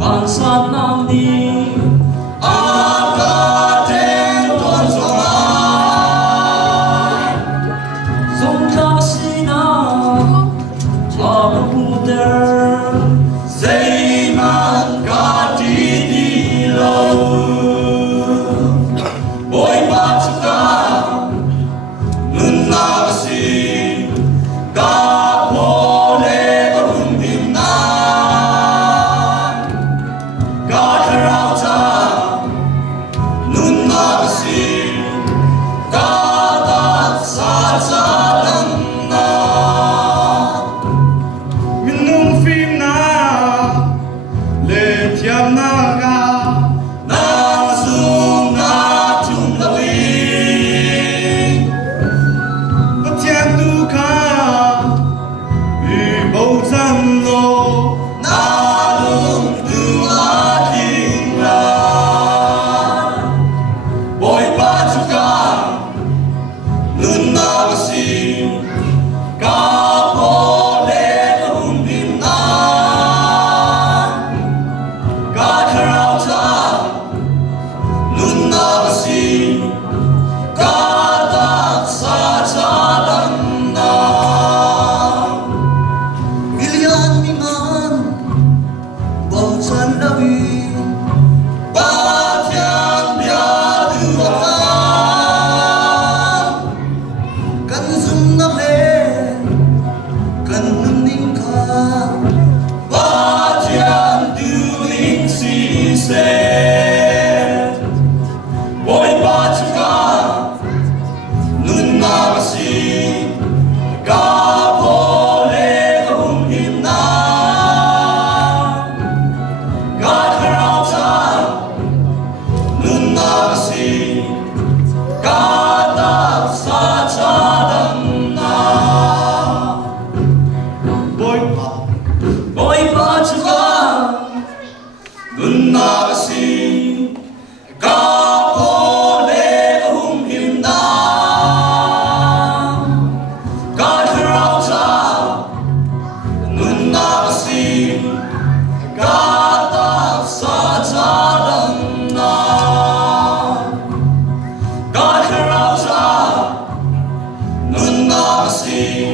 Ban sát nam đi Aka ten ton zongai Zong ta si na Aka puter Zeiman ka ti di lo Boy patsuka Nun na kasi Ka pole ka hundim na Ka karao ta Nun na kasi Ka tat sa sa lang na Minung phim na Le tiam na ka Na zoom na chung la wing Bất tiam tu ka Yu bầu zan lo Na lung tu la ting la Boy pa chu ka Nun na kasi Ka po le ka hum bim na Ka karao ta Nun na kasi Ka tak sa cha lang na Milian mi man Bầu chân la wi Ba tiang bia du ka Kan zum na le Kan nung ning ka Ba tiang du ning si se Boy ba chu ka Nun na kasi Ka po le ka hum him na Ka karao ta Nun na kasi Ka tak sa cha lang na Boy pa chu ka Nun na kasi Ka po le ka hum him na Ka karao ta Nun na kasi Ka tak sa cha lang na Ka karao ta Nun na kasi